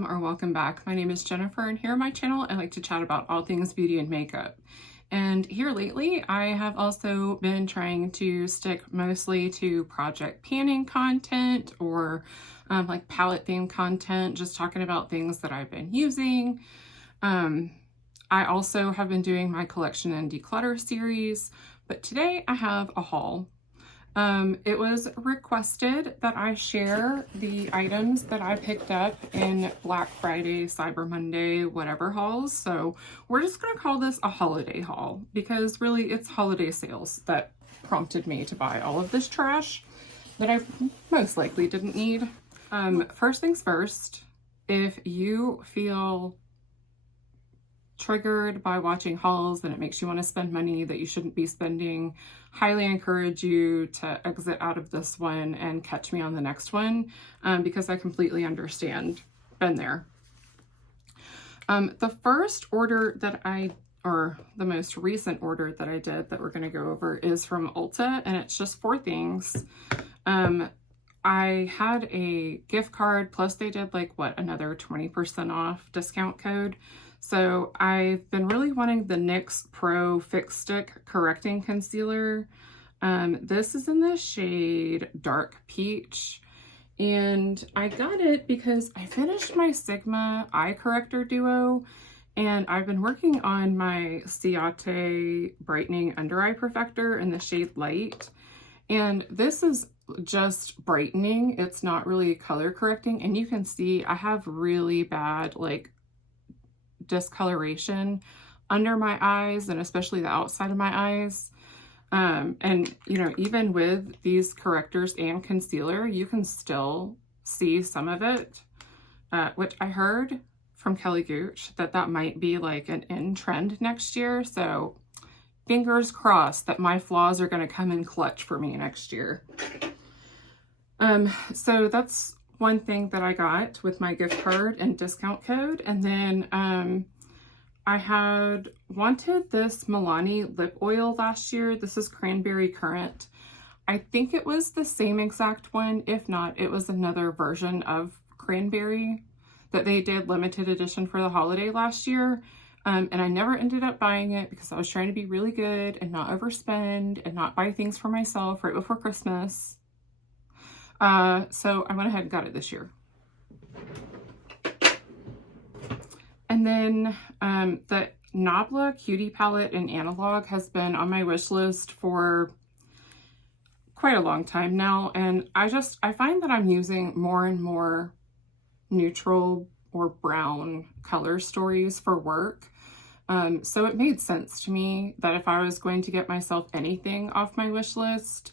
welcome or welcome back. My name is Jennifer, and here on my channel I like to chat about all things beauty and makeup. And here lately I have also been trying to stick mostly to project panning content or like palette theme content, just talking about things that I've been using. I also have been doing my collection and declutter series, but today I have a haul. It was requested that I share the items that I picked up in Black Friday, Cyber Monday, whatever hauls. So we're just going to call this a holiday haul because really it's holiday sales that prompted me to buy all of this trash that I most likely didn't need. First things first, if you feel triggered by watching hauls and it makes you want to spend money that you shouldn't be spending, highly encourage you to exit out of this one and catch me on the next one, because I completely understand. Been there. The first order that the most recent order that I did that we're going to go over is from Ulta, and it's just 4 things. I had a gift card, plus they did like another 20% off discount code. So I've been really wanting the NYX Pro Fix Stick Correcting Concealer. This is in the shade Dark Peach, and I got it because I finished my Sigma Eye Corrector Duo, and I've been working on my Ciate Brightening Under Eye Perfector in the shade Light, and this is just brightening. It's not really color correcting, and you can see I have really bad discoloration under my eyes, and especially the outside of my eyes. And you know, even with these correctors and concealer, you can still see some of it, which I heard from Kelly Gooch that might be like an in trend next year. So fingers crossed that my flaws are going to come in clutch for me next year. So that's one thing that I got with my gift card and discount code. And then I had wanted this Milani lip oil last year. This is Cranberry Currant. I think it was the same exact one. If not, it was another version of Cranberry that they did limited edition for the holiday last year. And I never ended up buying it because I was trying to be really good and not overspend and not buy things for myself right before Christmas. So I went ahead and got it this year. And then the Nabla Cutie Palette in Analog has been on my wish list for quite a long time now. And I find that I'm using more and more neutral or brown color stories for work. So it made sense to me that if I was going to get myself anything off my wish list,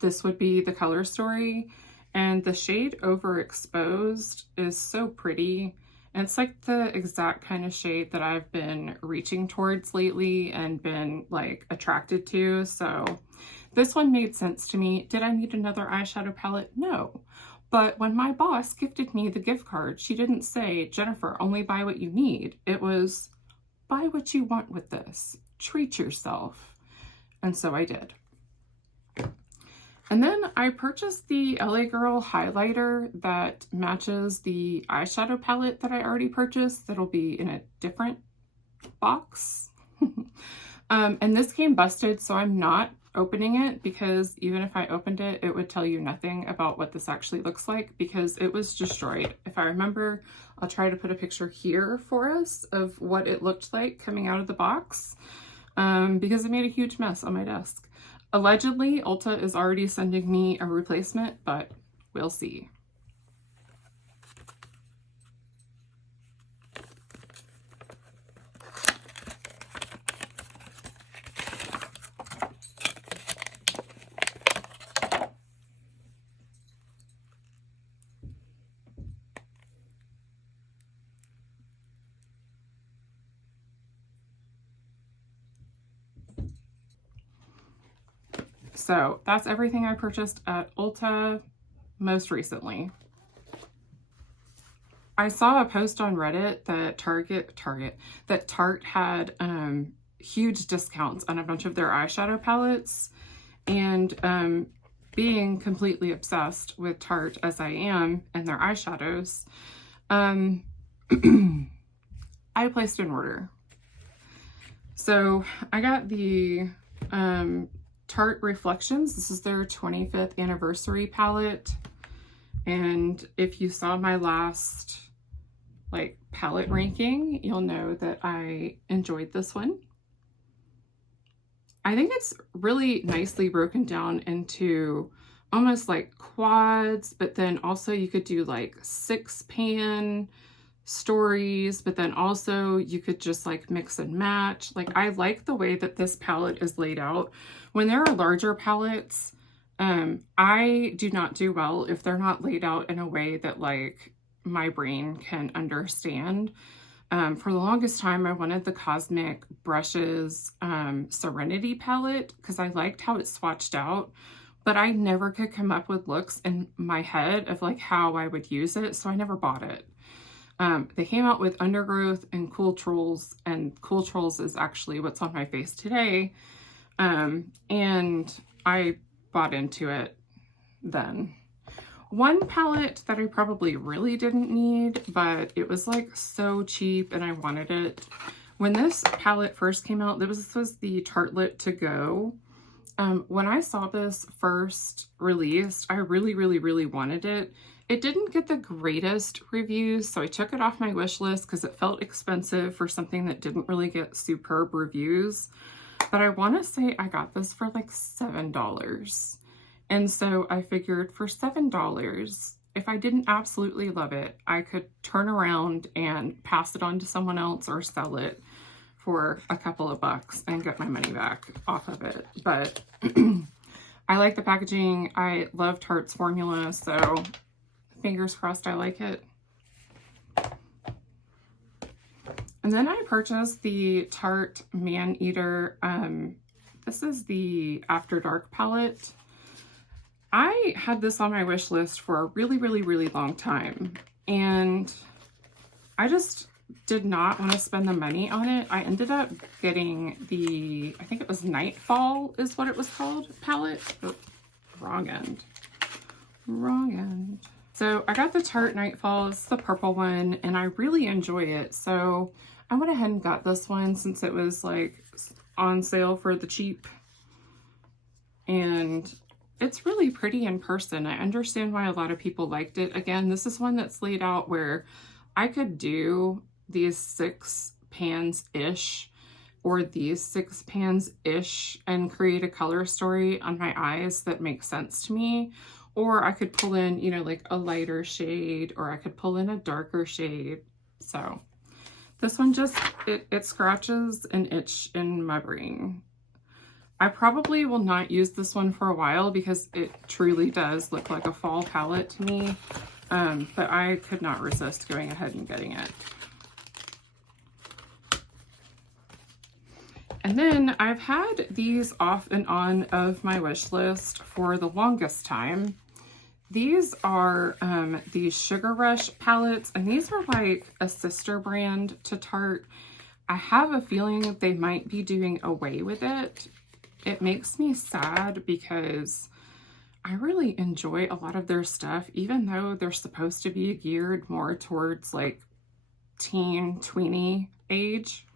this would be the color story. And the shade Overexposed is so pretty. And it's like the exact kind of shade that I've been reaching towards lately and been like attracted to. So this one made sense to me. Did I need another eyeshadow palette? No. But when my boss gifted me the gift card, she didn't say, Jennifer, only buy what you need. It was, buy what you want with this. Treat yourself. And so I did. And then I purchased the LA Girl highlighter that matches the eyeshadow palette that I already purchased. That'll be in a different box. And this came busted, so I'm not opening it because even if I opened it, it would tell you nothing about what this actually looks like because it was destroyed. If I remember, I'll try to put a picture here for us of what it looked like coming out of the box, because it made a huge mess on my desk. Allegedly, Ulta is already sending me a replacement, but we'll see. So that's everything I purchased at Ulta most recently. I saw a post on Reddit that Tarte had huge discounts on a bunch of their eyeshadow palettes, and being completely obsessed with Tarte as I am and their eyeshadows, I placed an order. So I got the Tarte Reflections. This is their 25th anniversary palette. And if you saw my last like palette ranking, you'll know that I enjoyed this one. I think it's really nicely broken down into almost like quads, but then also you could do like 6-pan stories, but then also you could just like mix and match. Like, I like the way that this palette is laid out. When there are larger palettes, I do not do well if they're not laid out in a way that like my brain can understand. For the longest time, I wanted the Cosmic Brushes Serenity palette because I liked how it swatched out, but I never could come up with looks in my head of like how I would use it, so I never bought it. They came out with Undergrowth and Cool Trolls, and Cool Trolls is actually what's on my face today, and I bought into it then. One palette that I probably really didn't need, but it was like so cheap and I wanted it. When this palette first came out, this was the Tartelette To Go. When I saw this first released, I really wanted it. It didn't get the greatest reviews, so I took it off my wish list because it felt expensive for something that didn't really get superb reviews. But I want to say I got this for like $7. And so I figured for $7, if I didn't absolutely love it, I could turn around and pass it on to someone else or sell it for a couple of bucks and get my money back off of it. But I like the packaging. I love Tarte's formula, so fingers crossed I like it. And then I purchased the Tarte Man Eater. This is the After Dark palette. I had this on my wish list for a really long time, and I just did not want to spend the money on it. I ended up getting the, I think it was Nightfall is what it was called, palette. Oh, wrong end. So I got the Tarte Nightfall. It's the purple one, and I really enjoy it. So I went ahead and got this one since it was like on sale for the cheap. And it's really pretty in person. I understand why a lot of people liked it. Again, this is one that's laid out where I could do these 6 pans-ish or these 6 pans-ish and create a color story on my eyes that makes sense to me. Or I could pull in, you know, like a lighter shade, or I could pull in a darker shade. So this one just, it scratches an itch in my brain. I probably will not use this one for a while because it truly does look like a fall palette to me, but I could not resist going ahead and getting it. And then I've had these off and on of my wish list for the longest time. These are the Sugar Rush palettes, and these are like a sister brand to Tarte. I have a feeling that they might be doing away with it. It makes me sad because I really enjoy a lot of their stuff, even though they're supposed to be geared more towards like teen, tweeny age.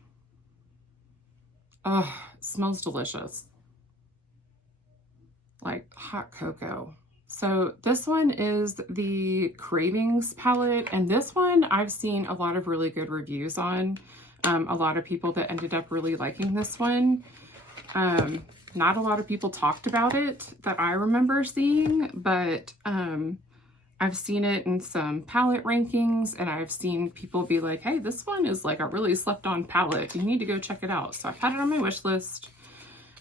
Oh, it smells delicious. Like hot cocoa. So this one is the Cravings palette, and this one I've seen a lot of really good reviews on. A lot of people that ended up really liking this one. Not a lot of people talked about it that I remember seeing, but I've seen it in some palette rankings, and I've seen people be like, hey, this one is like a really slept on palette. You need to go check it out. So I've had it on my wish list.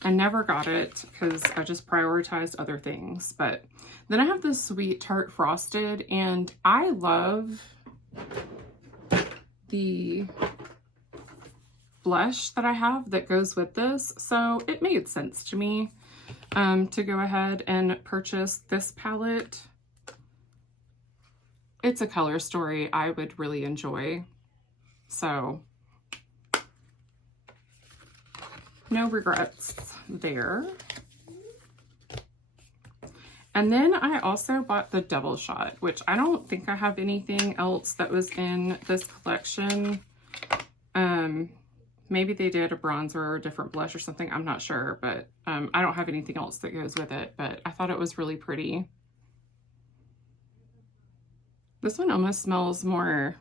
I never got it because I just prioritized other things. But then I have this Sweet Tarte Frosted, and I love the blush that I have that goes with this. So it made sense to me to go ahead and purchase this palette. It's a color story I would really enjoy. So no regrets there. And then I also bought the Double Shot, which I don't think I have anything else that was in this collection. Maybe they did a bronzer or a different blush or something. I'm not sure, but I don't have anything else that goes with it, but I thought it was really pretty. This one almost smells more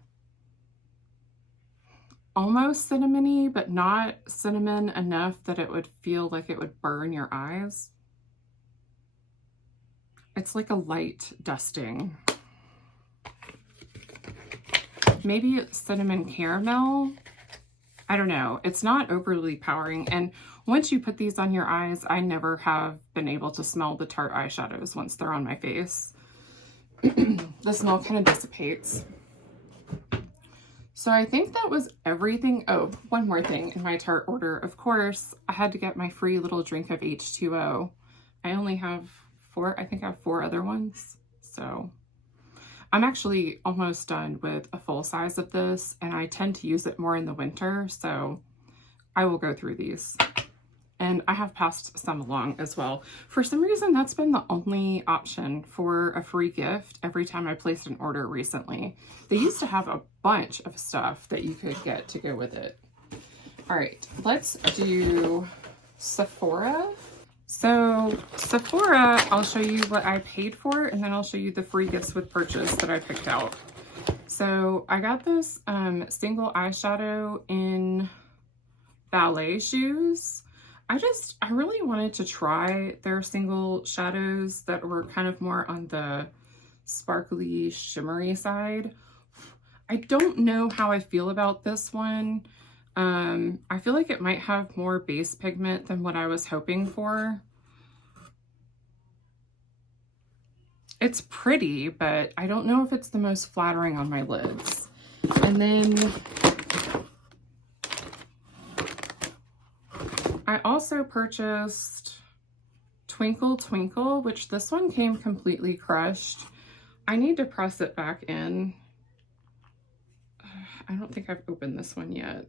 almost cinnamony, but not cinnamon enough that it would feel like it would burn your eyes. It's like a light dusting. Maybe it's cinnamon caramel. I don't know. It's not overly powering. And once you put these on your eyes, I never have been able to smell the Tarte eyeshadows once they're on my face. The smell kind of dissipates. So I think that was everything. Oh, one more thing in my Tarte order. Of course, I had to get my free little drink of H2O. I only have 4. I think I have 4 other ones. So I'm actually almost done with a full size of this, and I tend to use it more in the winter, so I will go through these. And I have passed some along as well. For some reason, that's been the only option for a free gift every time I placed an order recently. They used to have a bunch of stuff that you could get to go with it. All right, let's do Sephora. So Sephora, I'll show you what I paid for, and then I'll show you the free gifts with purchase that I picked out. So I got this single eyeshadow in ballet shoes. I really wanted to try their single shadows that were kind of more on the sparkly, shimmery side. I don't know how I feel about this one. I feel like it might have more base pigment than what I was hoping for. It's pretty, but I don't know if it's the most flattering on my lids. And then I also purchased Twinkle Twinkle, which this one came completely crushed. I need to press it back in. I don't think I've opened this one yet.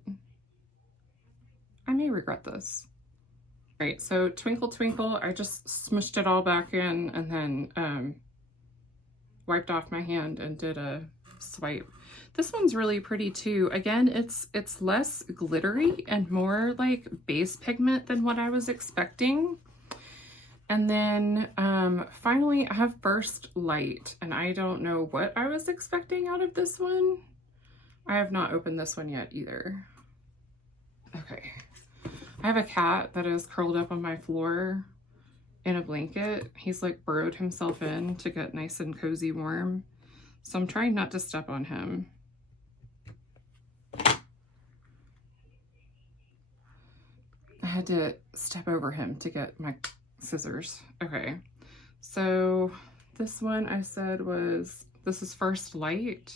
I may regret this. All right, so Twinkle Twinkle, I just smushed it all back in and then wiped off my hand and did a swipe. This one's really pretty too. Again, it's less glittery and more like base pigment than what I was expecting. And then finally I have Burst Light, and I don't know what I was expecting out of this one. I have not opened this one yet either. Okay. I have a cat that is curled up on my floor in a blanket. He's like burrowed himself in to get nice and cozy warm. So I'm trying not to step on him. I had to step over him to get my scissors. Okay, so this one I said was, this is First Light.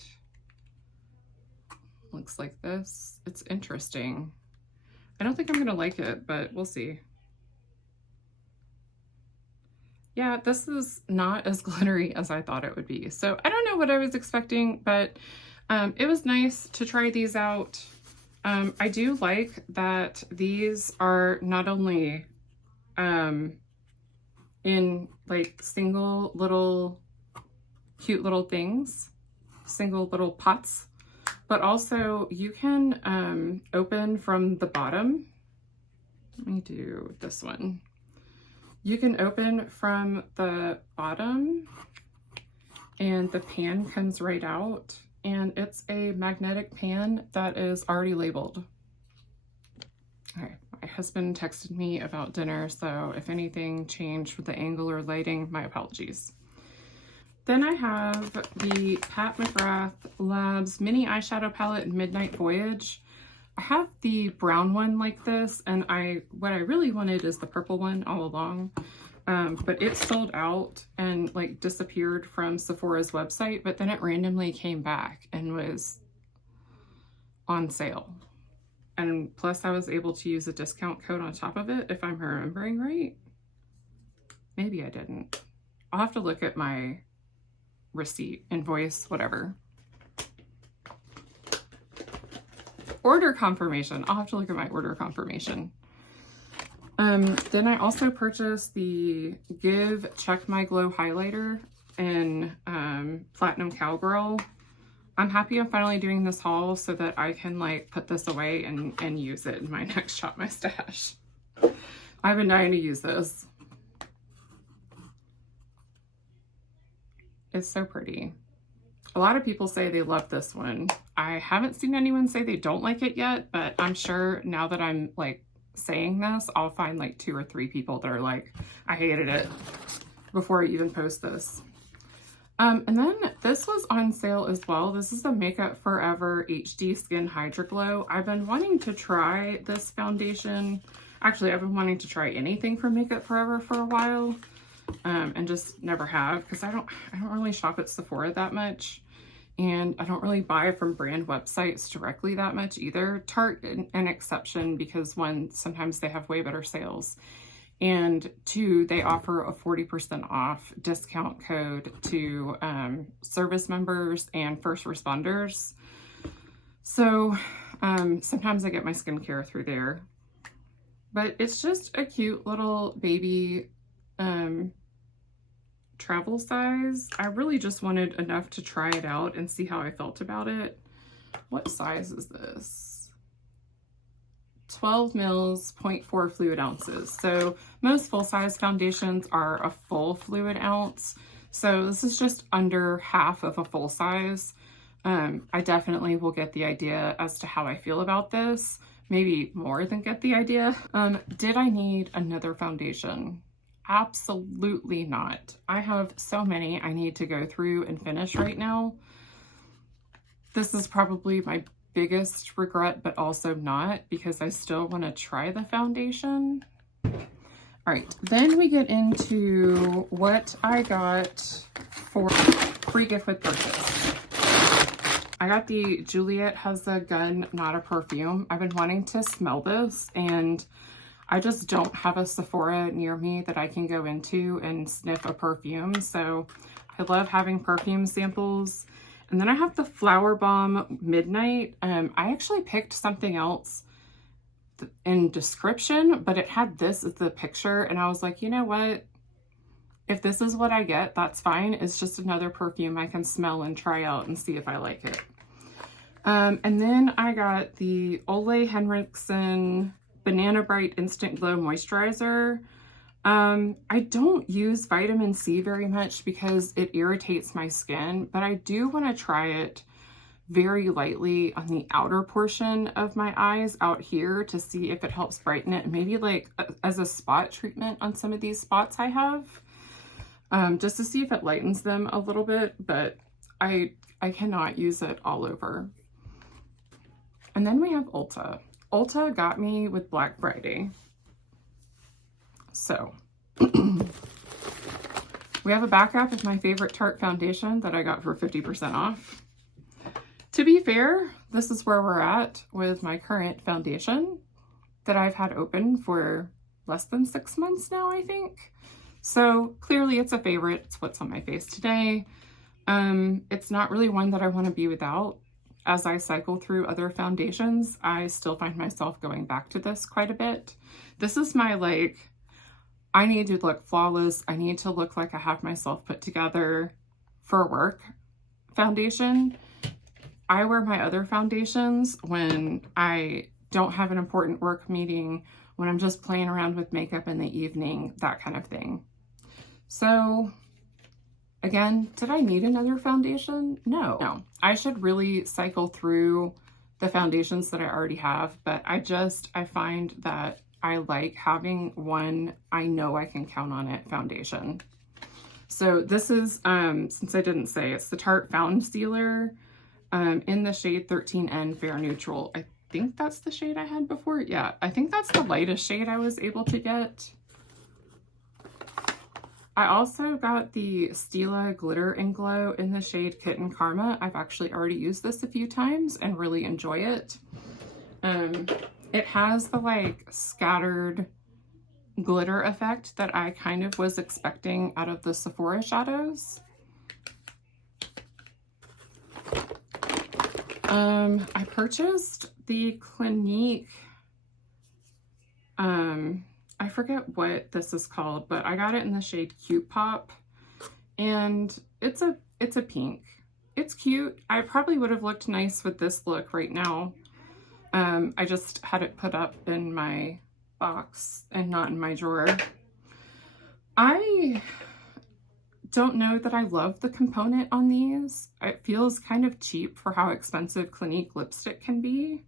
Looks like this. It's interesting. I don't think I'm gonna like it, but we'll see. Yeah, this is not as glittery as I thought it would be. So I don't know what I was expecting, but it was nice to try these out. I do like that these are not only in like single little cute little things, single little pots, but also you can open from the bottom. Let me do this one. You can open from the bottom and the pan comes right out, and it's a magnetic pan that is already labeled. Okay, my husband texted me about dinner, so if anything changed with the angle or lighting, my apologies. Then I have the Pat McGrath Labs Mini Eyeshadow Palette Midnight Voyage. I have the brown one like this, and what I really wanted is the purple one all along, but it sold out and like disappeared from Sephora's website, but then it randomly came back and was on sale. And plus I was able to use a discount code on top of it, if I'm remembering right. Maybe I didn't. I'll have to look at my receipt, invoice, whatever. Order confirmation. I'll have to look at my order confirmation. Then I also purchased the Give Check My Glow highlighter in Platinum Cowgirl. I'm happy I'm finally doing this haul so that I can like put this away and use it in my next Shop My Stash. I've been dying to use this. It's so pretty. A lot of people say they love this one. I haven't seen anyone say they don't like it yet, but I'm sure now that I'm like saying this, I'll find like 2 or 3 people that are like, I hated it before I even post this. And then this was on sale as well. This is the Makeup Forever HD Skin Hydra Glow. I've been wanting to try this foundation. Actually, I've been wanting to try anything from Makeup Forever for a while, and just never have, because I don't really shop at Sephora that much, and I don't really buy from brand websites directly that much either. Tarte an exception, because 1, sometimes they have way better sales, and 2, they offer a 40% off discount code to service members and first responders. So sometimes I get my skincare through there. But it's just a cute little baby travel size. I really just wanted enough to try it out and see how I felt about it. What size is this? 12 mils, 0.4 fluid ounces. So most full-size foundations are a full fluid ounce. So this is just under half of a full size. I definitely will get the idea as to how I feel about this. Maybe more than get the idea. Did I need another foundation? Absolutely not. I have so many I need to go through and finish right now. This is probably my biggest regret, but also not, because I still want to try the foundation. All right, then we get into what I got for free gift with purchase. I got the Juliet Has a Gun, Not a Perfume. I've been wanting to smell this, and I just don't have a Sephora near me that I can go into and sniff a perfume. So I love having perfume samples. And then I have the Flower Bomb Midnight. I actually picked something else in description, but it had this as the picture. And I was like, you know what? If this is what I get, that's fine. It's just another perfume I can smell and try out and see if I like it. And then I got the Ole Henriksen Banana Bright Instant Glow Moisturizer. I don't use vitamin C very much because it irritates my skin, but I do want to try it very lightly on the outer portion of my eyes out here to see if it helps brighten it. Maybe like as a spot treatment on some of these spots I have, just to see if it lightens them a little bit, but I cannot use it all over. And then we have Ulta. Ulta got me with Black Friday. So we have a backup of my favorite Tarte foundation that I got for 50% off. To be fair, this is where we're at with my current foundation that I've had open for less than 6 months now, I think. So clearly it's a favorite. It's what's on my face today. It's not really one that I want to be without. As I cycle through other foundations, I still find myself going back to this quite a bit. This is my like, I need to look flawless. I need to look like I have myself put together for work foundation. I wear my other foundations when I don't have an important work meeting, when I'm just playing around with makeup in the evening, that kind of thing. So again, did I need another foundation? No. I should really cycle through the foundations that I already have, but I find that I like having one I know I can count on it foundation. So this is, since I didn't say, it's the Tarte Found Sealer in the shade 13N Fair Neutral. I think that's the shade I had before. Yeah, I think that's the lightest shade I was able to get. I also got the Stila Glitter and Glow in the shade Kitten Karma. I've actually already used this a few times and really enjoy it. It has the like scattered glitter effect that I kind of was expecting out of the Sephora shadows. I purchased the Clinique I forget what this is called, but I got it in the shade Cute Pop, and it's a pink. It's cute. I probably would have looked nice with this look right now. I just had it put up in my box and not in my drawer. I don't know that I love the component on these. It feels kind of cheap for how expensive Clinique lipstick can be.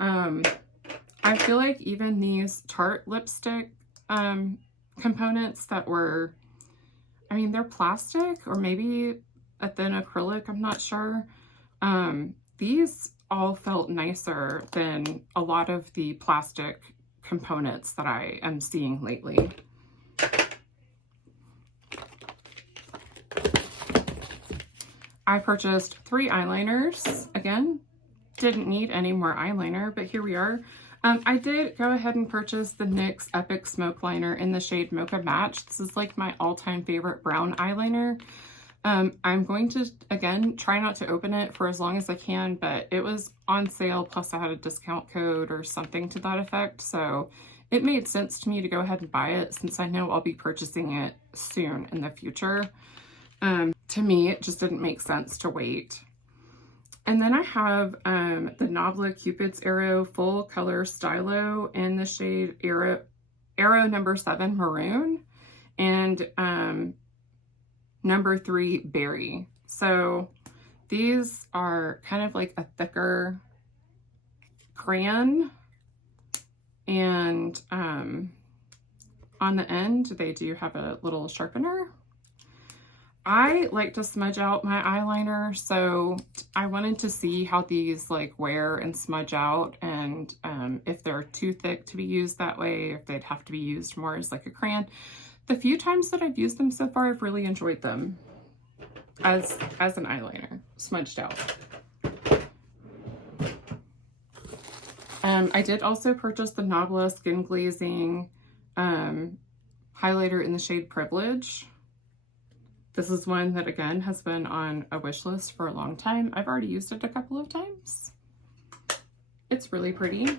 I feel like even these Tarte lipstick components that were, I mean, they're plastic or maybe a thin acrylic, I'm not sure. These all felt nicer than a lot of the plastic components that I am seeing lately. I purchased 3 eyeliners. Again, didn't need any more eyeliner, but here we are. I did go ahead and purchase the NYX Epic Smoke Liner in the shade Mocha Match. This is like my all-time favorite brown eyeliner. I'm going to, again, try not to open it for as long as I can, but it was on sale, plus I had a discount code or something to that effect, so it made sense to me to go ahead and buy it since I know I'll be purchasing it soon in the future. To me, it just didn't make sense to wait. And then I have the Nabla Cupid's Arrow Full Color Stylo in the shade Arrow number 7 Maroon and number 3 Berry. So these are kind of like a thicker crayon, and on the end they do have a little sharpener. I like to smudge out my eyeliner, so I wanted to see how these like wear and smudge out, and if they're too thick to be used that way, if they'd have to be used more as like a crayon. The few times that I've used them so far, I've really enjoyed them as an eyeliner, smudged out. I did also purchase the Nabla Skin Glazing highlighter in the shade Privilege. This is one that, again, has been on a wish list for a long time. I've already used it a couple of times. It's really pretty.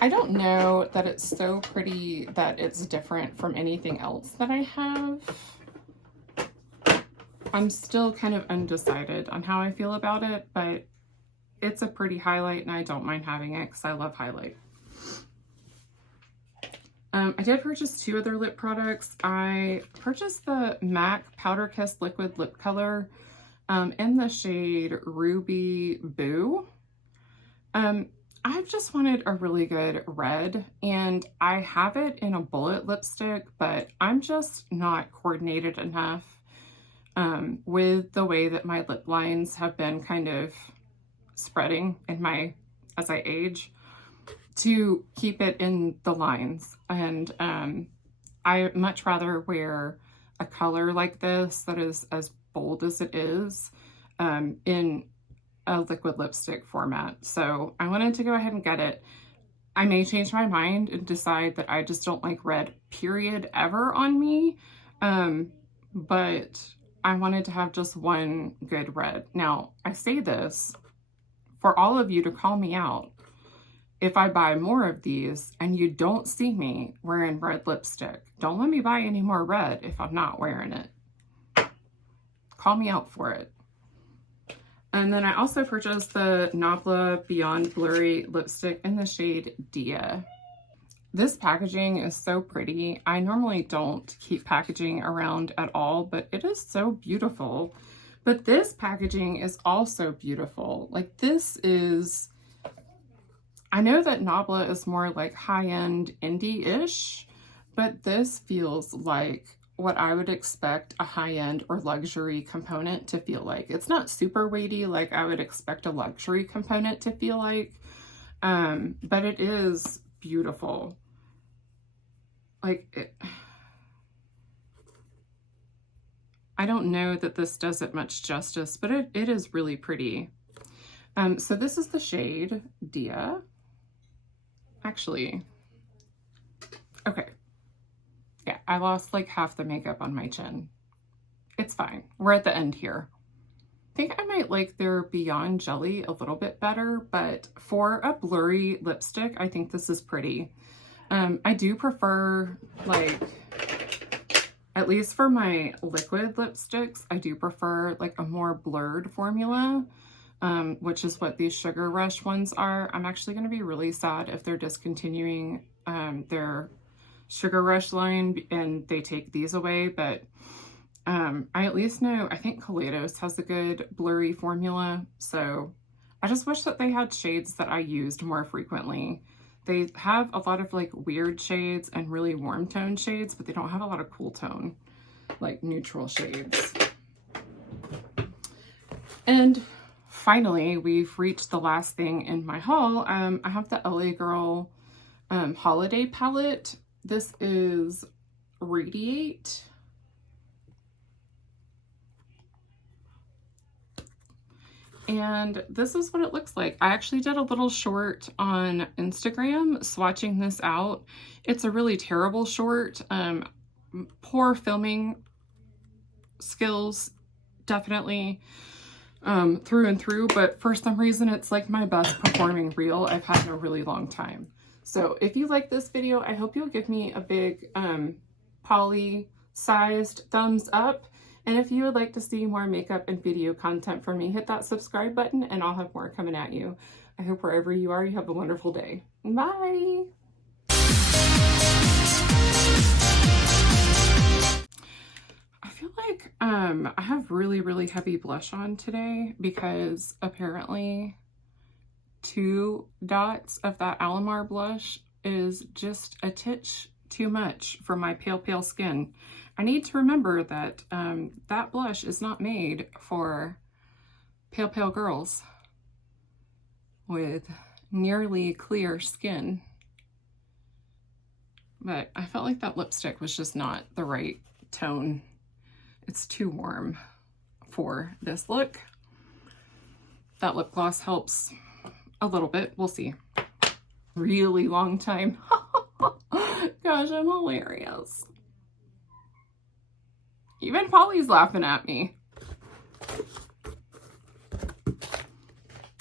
I don't know that it's so pretty that it's different from anything else that I have. I'm still kind of undecided on how I feel about it, but it's a pretty highlight and I don't mind having it because I love highlight. I did purchase 2 other lip products. I purchased the MAC Powder Kiss Liquid Lip Color in the shade Ruby Boo. I've just wanted a really good red, and I have it in a bullet lipstick, but I'm just not coordinated enough with the way that my lip lines have been kind of spreading in as I age, to keep it in the lines. And I much rather wear a color like this that is as bold as it is in a liquid lipstick format. So I wanted to go ahead and get it. I may change my mind and decide that I just don't like red, period, ever on me. But I wanted to have just one good red. Now, I say this for all of you to call me out if I buy more of these and you don't see me wearing red lipstick. Don't let me buy any more red if I'm not wearing it. Call me out for it. And then I also purchased the Nabla Beyond Blurry lipstick in the shade Dia. This packaging is so pretty. I normally don't keep packaging around at all, but it is so beautiful. But this packaging is also beautiful. Like, this is, I know that Nabla is more like high-end indie-ish, but this feels like what I would expect a high-end or luxury component to feel like. It's not super weighty like I would expect a luxury component to feel like, but it is beautiful. Like, I don't know that this does it much justice, but it is really pretty. So this is the shade Dia. Actually, okay. Yeah, I lost like half the makeup on my chin. It's fine. We're at the end here. think I might like their Beyond Jelly a little bit better, but for a blurry lipstick, I think this is pretty. I do prefer, like, at least for my liquid lipsticks, I do prefer like a more blurred formula, which is what these Sugar Rush ones are. I'm actually going to be really sad if they're discontinuing their Sugar Rush line and they take these away, but I at least know, I think Kaleidos has a good blurry formula, so I just wish that they had shades that I used more frequently. They have a lot of like weird shades and really warm tone shades, but they don't have a lot of cool tone, like neutral shades. And finally, we've reached the last thing in my haul. I have the LA Girl Holiday Palette. This is Radiate. And this is what it looks like. I actually did a little short on Instagram swatching this out. It's a really terrible short. Poor filming skills, definitely through and through, but for some reason it's like my best performing reel I've had in a really long time. So if you like this video, I hope you'll give me a big poly-sized thumbs up. And if you would like to see more makeup and video content from me, hit that subscribe button and I'll have more coming at you. I hope wherever you are, you have a wonderful day. Bye! I feel like I have really, really heavy blush on today because apparently 2 dots of that Alamar blush is just a titch too much for my pale, pale skin. I need to remember that that blush is not made for pale, pale girls with nearly clear skin. But I felt like that lipstick was just not the right tone. It's too warm for this look. That lip gloss helps a little bit. We'll see. Really long time. Gosh, I'm hilarious. Even Polly's laughing at me.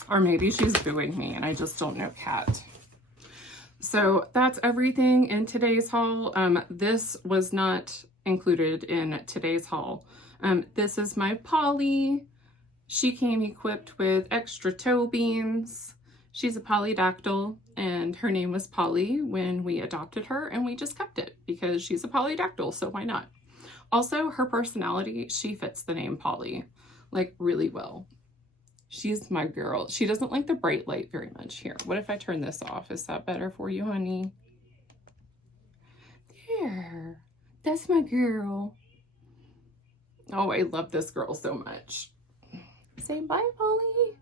Or maybe she's booing me and I just don't know cat. So that's everything in today's haul. This was not included in today's haul. This is my Polly. She came equipped with extra toe beans. She's a polydactyl and her name was Polly when we adopted her and we just kept it because she's a polydactyl, so why not? Also, her personality, she fits the name Polly, like really well. She's my girl. She doesn't like the bright light very much. Here, what if I turn this off? Is that better for you, honey? There, that's my girl. Oh, I love this girl so much. Say bye, Polly.